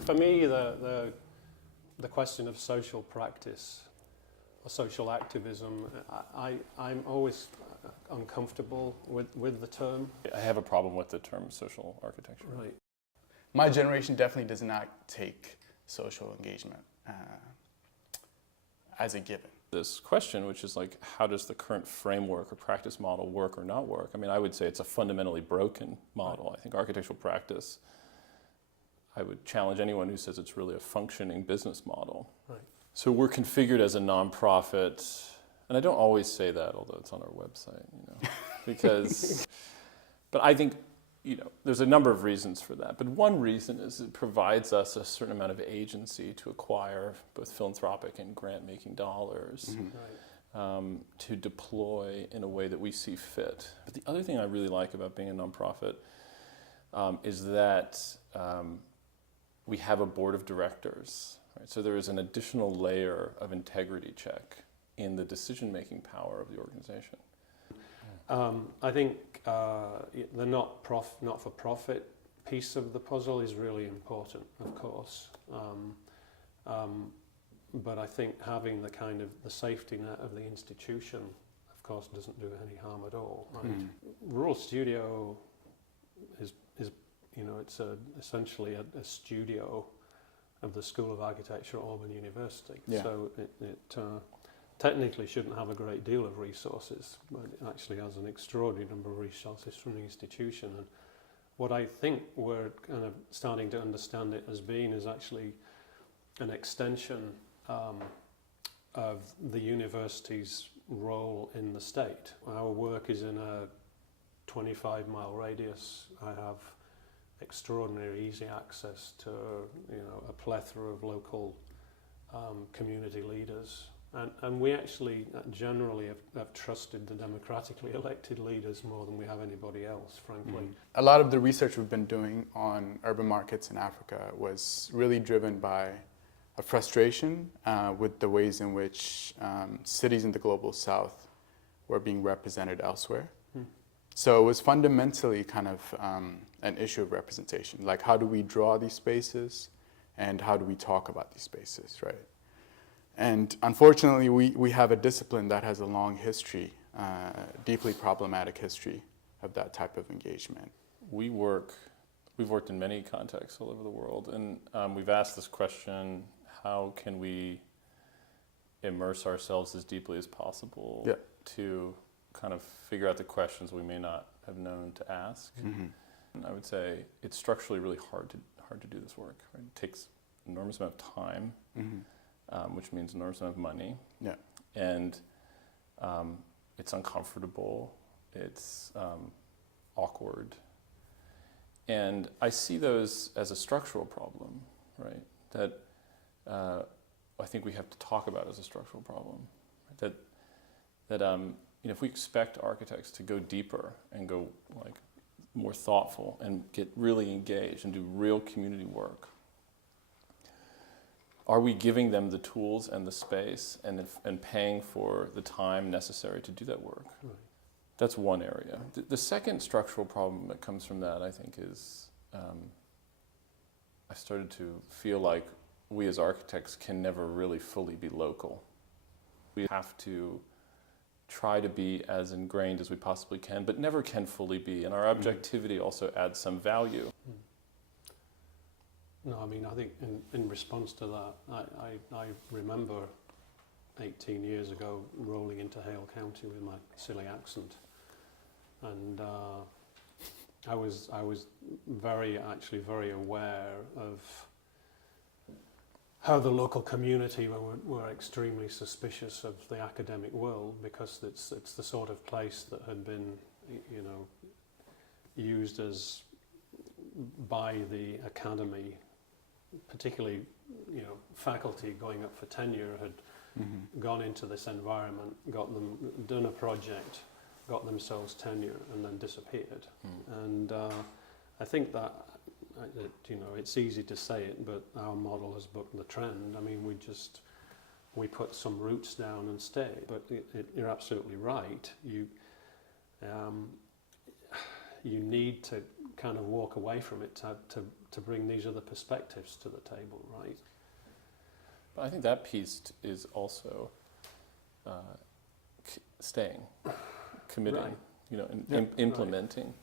For me, the question of social practice or social activism, I'm always uncomfortable with the term. I have a problem with the term social architecture. Right. My generation definitely does not take social engagement as a given. This question, which is like, how does the current framework or practice model work or not work? I mean, I would say it's a fundamentally broken model. Right. I think architectural practice, I would challenge anyone who says it's really a functioning business model. Right. So we're configured as a nonprofit, and I don't always say that, although it's on our website, because, but I think, there's a number of reasons for that. But one reason is it provides us a certain amount of agency to acquire both philanthropic and grant-making dollars to deploy in a way that we see fit. But the other thing I really like about being a nonprofit is that we have a board of directors. Right? So there is an additional layer of integrity check in the decision-making power of the organization. I think the not-for-profit piece of the puzzle is really important, of course. But I think having the kind of the safety net of the institution, of course, doesn't do any harm at all. Right? Rural Studio is it's essentially a studio of the School of Architecture at Auburn University. Yeah. So it technically shouldn't have a great deal of resources, but it actually has an extraordinary number of resources from the institution. And what I think we're kind of starting to understand it as being is actually an extension of the university's role in the state. Our work is in a 25-mile radius. I have extraordinary easy access to a plethora of local community leaders. And we actually generally have trusted the democratically elected leaders more than we have anybody else, frankly. A lot of the research we've been doing on urban markets in Africa was really driven by a frustration with the ways in which cities in the global south were being represented elsewhere. So it was fundamentally kind of an issue of representation. Like, how do we draw these spaces and how do we talk about these spaces, right? And unfortunately, we have a discipline that has a long history, deeply problematic history of that type of engagement. We've worked in many contexts all over the world, and we've asked this question, how can we immerse ourselves as deeply as possible to kind of figure out the questions we may not have known to ask? And I would say it's structurally really hard to do this work. Right? It takes an enormous amount of time. Which means an enormous amount of money. Yeah. And it's uncomfortable, it's awkward. And I see those as a structural problem, right? That I think we have to talk about as a structural problem. Right? That if we expect architects to go deeper and go like more thoughtful and get really engaged and do real community work, are we giving them the tools and the space and paying for the time necessary to do that work? Right. That's one area. The second structural problem that comes from that, I think, is I started to feel like we as architects can never really fully be local. We have to try to be as ingrained as we possibly can, but never can fully be. And our objectivity also adds some value. No, I mean, I think in response to that, I remember 18 years ago rolling into Hale County with my silly accent, and I was very aware of how the local community were extremely suspicious of the academic world, because it's the sort of place that had been used as by the academy, particularly faculty going up for tenure had gone into this environment, done a project, got themselves tenure, and then disappeared. And I think that it's easy to say it, but our model has bucked the trend. I mean, we put some roots down and stayed. But you're absolutely right. You need to kind of walk away from it to bring these other perspectives to the table, right? But I think that piece is also staying, committing, Right. you know, and implementing. Right.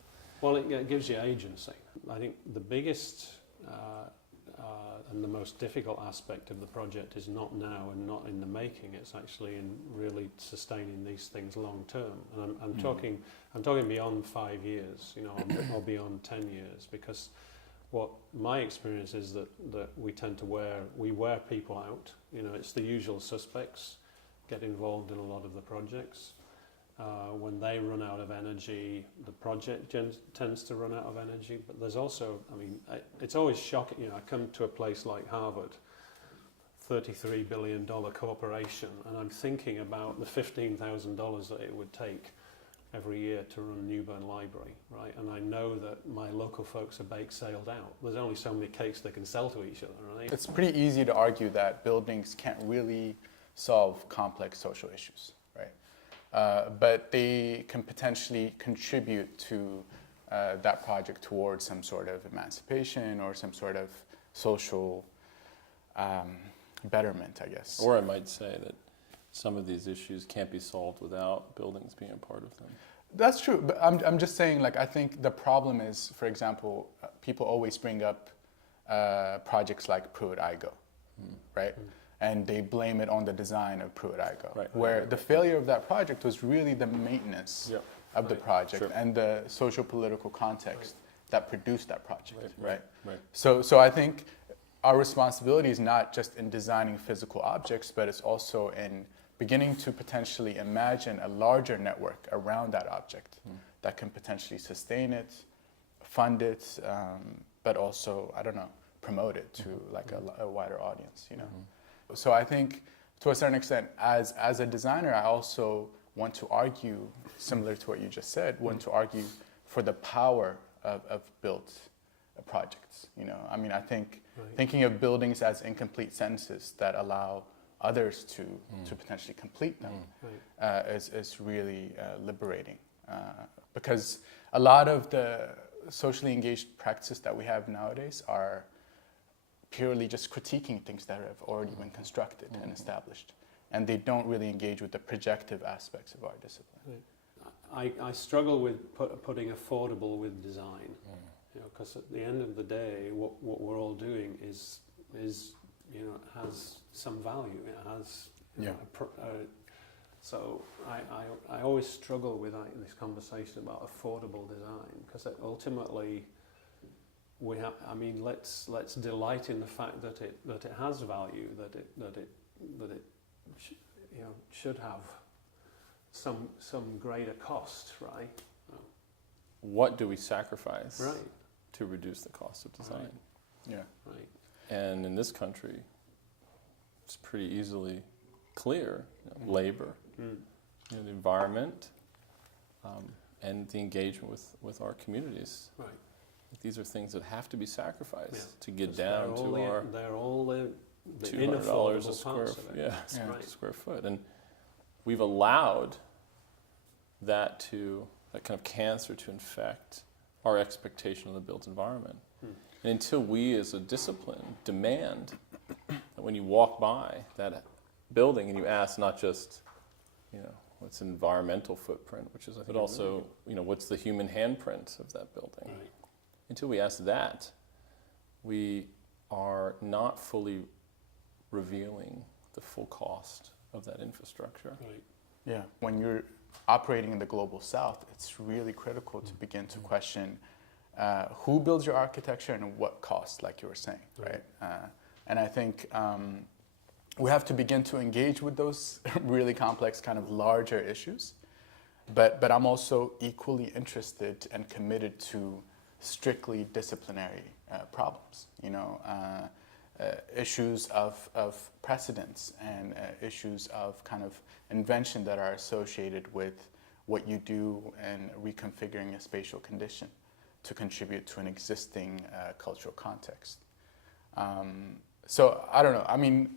Well, it gives you agency. I think the biggest and the most difficult aspect of the project is not now and not in the making. It's actually in really sustaining these things long term. And I'm talking beyond 5 years, you know, or beyond 10 years, because what my experience is that we tend to wear people out. You know, it's the usual suspects get involved in a lot of the projects. When they run out of energy, the project tends to run out of energy. But there's also, I mean, it's always shocking. You know, I come to a place like Harvard, $33 billion corporation, and I'm thinking about the $15,000 that it would take every year to run Newburn Library, right? And I know that my local folks are bake-saled out. There's only so many cakes they can sell to each other, right? It's pretty easy to argue that buildings can't really solve complex social issues, right? But they can potentially contribute to that project towards some sort of emancipation or some sort of social betterment, I guess. Or I might say that some of these issues can't be solved without buildings being a part of them. That's true, but I'm just saying, like, I think the problem is, for example, people always bring up projects like Pruitt-Igoe, right? And they blame it on the design of Pruitt-Igoe, Right. where the failure of that project was really the maintenance of the project Sure. and the social-political context that produced that project, right? Right. So I think our responsibility is not just in designing physical objects, but it's also in beginning to potentially imagine a larger network around that object that can potentially sustain it, fund it, but also, I don't know, promote it to like a wider audience, you know? So I think, to a certain extent, as a designer, I also want to argue, similar to what you just said, want to argue for the power of built projects. You know, I mean, I think thinking of buildings as incomplete sentences that allow others to potentially complete them is really liberating, because a lot of the socially engaged practices that we have nowadays are purely just critiquing things that have already been constructed and established, and they don't really engage with the projective aspects of our discipline. I struggle with putting affordable with design, you know, because at the end of the day, what we're all doing is you know, has some value. It has so I always struggle with this conversation about affordable design, because ultimately we have. I mean, let's delight in the fact that it has value, that it you know, should have some greater cost, right? What do we sacrifice Right. to reduce the cost of design? Right. Yeah. Right. And in this country, it's pretty easily clear: you know, labor, you know, the environment, and the engagement with our communities. Right. These are things that have to be sacrificed to get 'Cause down to our they're all the $200 a inaffordable square parts of it. yeah, Right. square foot, and we've allowed that kind of cancer to infect our expectation of the built environment. And until we as a discipline demand that when you walk by that building and you ask not just, you know, what's an environmental footprint, which is, but also, you know, what's the human handprint of that building? Right. Until we ask that, we are not fully revealing the full cost of that infrastructure. Right. Yeah. When you're operating in the global south, it's really critical to begin to question who builds your architecture and what cost, like you were saying, right? And I think we have to begin to engage with those really complex, kind of larger issues. But I'm also equally interested and committed to strictly disciplinary problems, you know, issues of precedence and issues of kind of invention that are associated with what you do in reconfiguring a spatial condition to contribute to an existing cultural context. So I don't know, I mean,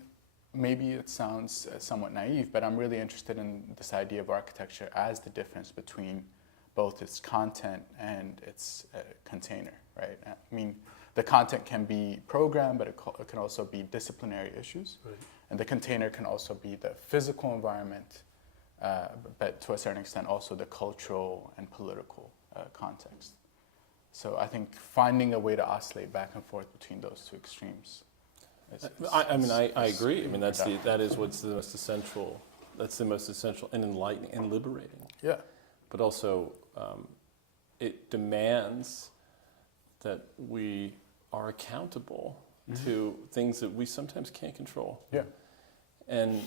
maybe it sounds somewhat naive, but I'm really interested in this idea of architecture as the difference between both its content and its container, right? I mean, the content can be programmed, but it can also be disciplinary issues. Right. And the container can also be the physical environment, but to a certain extent also the cultural and political context. So I think finding a way to oscillate back and forth between those two extremes. I agree. I mean, that is what's the most essential. That's the most essential and enlightening and liberating. Yeah. But also, it demands that we are accountable to things that we sometimes can't control. Yeah. And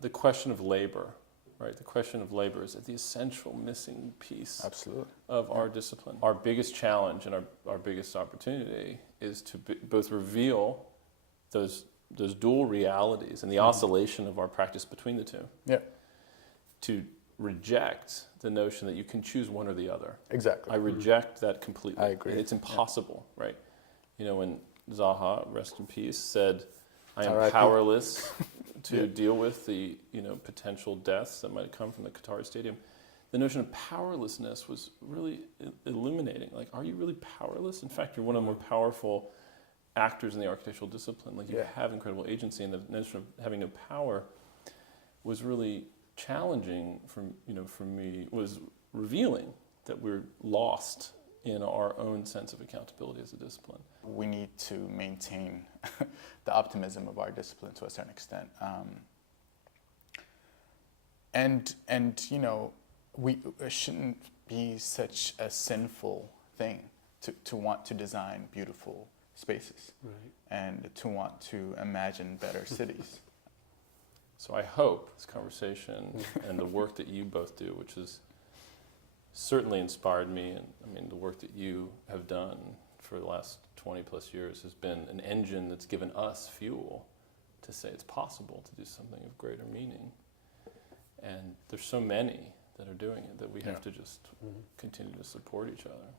the question of labor, right? The question of labor is the essential missing piece Absolutely. of our discipline. Our biggest challenge and our biggest opportunity is to both reveal those dual realities and the oscillation of our practice between the two. Yeah. To reject the notion that you can choose one or the other. Exactly. I reject that completely. I agree. It's impossible, right? You know, when Zaha, rest in peace, said, I am R.I.P. powerless to deal with the, potential deaths that might come from the Qatar Stadium. The notion of powerlessness was really illuminating. Like, are you really powerless? In fact, you're one of the more powerful actors in the architectural discipline. Like, you have incredible agency, and the notion of having no power was really challenging for me, was revealing that we're lost in our own sense of accountability as a discipline. We need to maintain the optimism of our discipline to a certain extent. And it shouldn't be such a sinful thing to want to design beautiful spaces, Right. and to want to imagine better cities. So I hope this conversation and the work that you both do, which has certainly inspired me, and I mean the work that you have done for the last 20 plus years has been an engine that's given us fuel to say it's possible to do something of greater meaning. And there's so many that are doing it that we have to just continue to support each other.